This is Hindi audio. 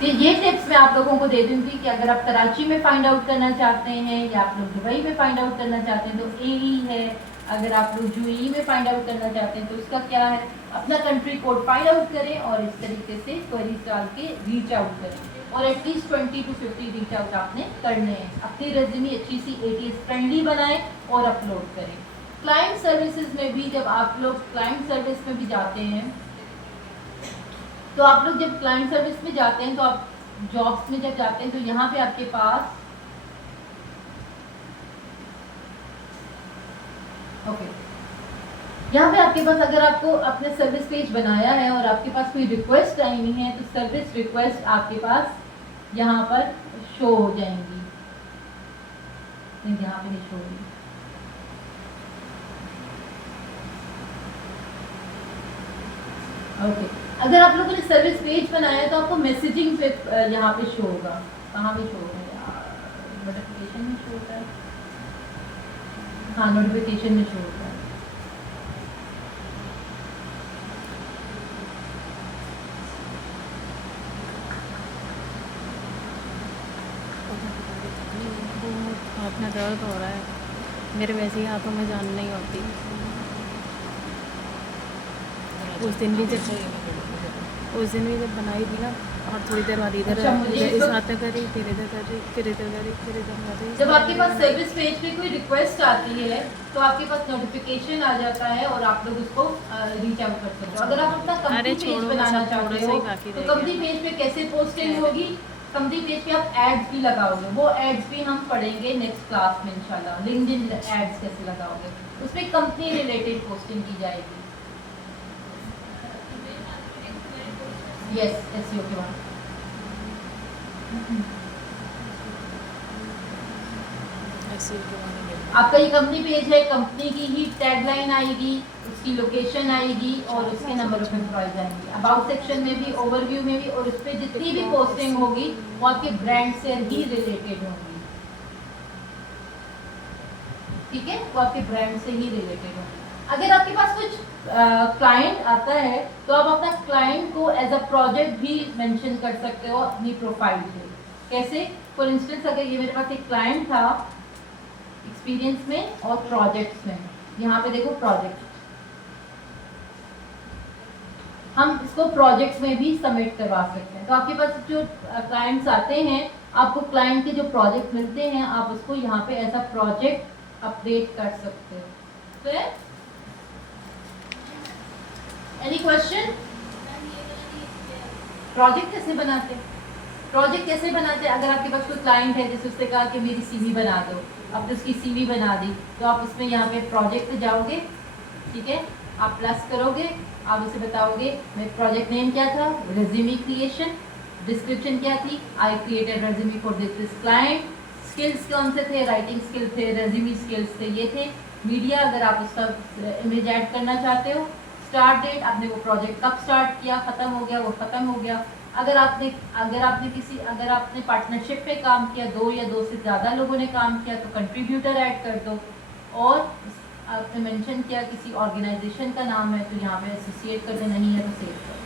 तो ये टिप्स मैं आप लोगों को दे दूंगी कि अगर आप कराची में फाइंड आउट करना चाहते हैं या आप लोग दुबई में फाइंड आउट करना चाहते हैं तो AE है, अगर आप लोग यूएई में फाइंड आउट करना चाहते हैं तो उसका क्या है, अपना कंट्री कोड फाइंड आउट करें और इस तरीके से क्वेरीज डाल के रीच आउट करें और एटलीस्ट 20 to 50 रीच आउट आपने करने हैं। अपनी रेज्यूमे अच्छी सी ATS फ्रेंडली बनाएं और अपलोड करें। क्लाइंट सर्विसेज में भी जब आप लोग क्लाइंट सर्विस में भी जाते हैं तो आप लोग जब क्लाइंट सर्विस में जाते हैं तो आप जॉब्स में जब जाते हैं तो यहाँ पे आपके पास यहाँ पे आपके पास अगर आपको अपने सर्विस पेज बनाया है और आपके पास कोई रिक्वेस्ट आई नहीं है तो सर्विस रिक्वेस्ट आपके पास यहाँ पर शो हो जाएंगी, यहाँ पे नहीं शो होगी। ओके अगर आप लोगों ने सर्विस पेज बनाया है तो आपको मैसेजिंग पे यहाँ पे शो होगा। कहाँ पे शो होगा? नोटिफिकेशन में शो होता है। हाँ नोटिफिकेशन में शो होता है। अपना दर्द हो रहा है, मेरे वैसे ही हाथों में जान नहीं होती। उस दिन भी जब बनाई थी ना और थोड़ी देर बाद इधर इस हाथ में करी, फिर इधर करी, फिर इधर करी, फिर इधर करी। जब आपके पास सर्विस पेज पे कोई रिक्वेस्ट आती है तो आपके पास नोटिफिकेशन आ जाता है और आप लोग उसको रीच आउट कर सकते हो। अगर आप अपना कंपनी पेज बनाना चाहते हो तो कंपनी पेज पे कैसे पोस्टिंग होगी, कंपनी पेज पे आप एड्स भी लगाओगे, वो एड्स भी हम पढ़ेंगे नेक्स्ट क्लास में इंशाल्लाह। लिंक्डइन एड्स कैसे लगाओगे, उसमें कंपनी रिलेटेड पोस्टिंग की जाएगी। यस SEO के बाद आपका ये कंपनी पेज है, कंपनी की ही टैगलाइन आएगी, उसकी लोकेशन आएगी और उसके नंबर ऑफ एम्प्लॉयज आएंगे। अबाउट सेक्शन में भी, ओवरव्यू में भी, और उस पर जितनी भी पोस्टिंग होगी वो आपके ब्रांड से ही रिलेटेड होगी। ठीक है, वो आपके ब्रांड से ही रिलेटेड होगी। अगर आपके पास कुछ क्लाइंट आता है तो आप अपना क्लाइंट को एज अ प्रोजेक्ट भी मेंशन कर सकते हो अपनी प्रोफाइल पे। कैसे? फॉर इंस्टेंस अगर ये मेरे पास एक क्लाइंट था एक्सपीरियंस में और प्रोजेक्ट्स में, यहाँ पे देखो प्रोजेक्ट, हम इसको प्रोजेक्ट्स में भी सबमिट करवा सकते हैं। तो आपके पास जो क्लाइंट्स आते हैं, आपको क्लाइंट के जो प्रोजेक्ट मिलते हैं आप उसको यहाँ पे एज अ प्रोजेक्ट अपडेट कर सकते हो। फिर एनी क्वेश्चन? प्रोजेक्ट कैसे बनाते हैं? प्रोजेक्ट कैसे बनाते हैं? अगर आपके पास कोई क्लाइंट है जैसे उसने कहा कि मेरी CV बना दो, आपने उसकी CV बना दी तो आप उसमें यहाँ पे प्रोजेक्ट पे जाओगे, ठीक है, आप प्लस करोगे, आप उसे बताओगे मेरे प्रोजेक्ट नेम क्या था, रेज्यूमे क्रिएशन, डिस्क्रिप्शन क्या थी, I created resume for this client, skills कौन से थे, राइटिंग स्किल थे, रेज्यूमे स्किल्स थे, ये थे। मीडिया अगर आप उसका इमेज ऐड करना चाहते हो, स्टार्ट डेट, आपने वो प्रोजेक्ट कब स्टार्ट किया, खत्म हो गया, वो खत्म हो गया। अगर आपने पार्टनरशिप पे काम किया, 2 या 2 से ज़्यादा लोगों ने काम किया तो कंट्रीब्यूटर ऐड कर दो, और आपने मेंशन किया किसी ऑर्गेनाइजेशन का नाम है तो यहाँ पे एसोसिएट कर दो, नहीं है तो सेव कर दो।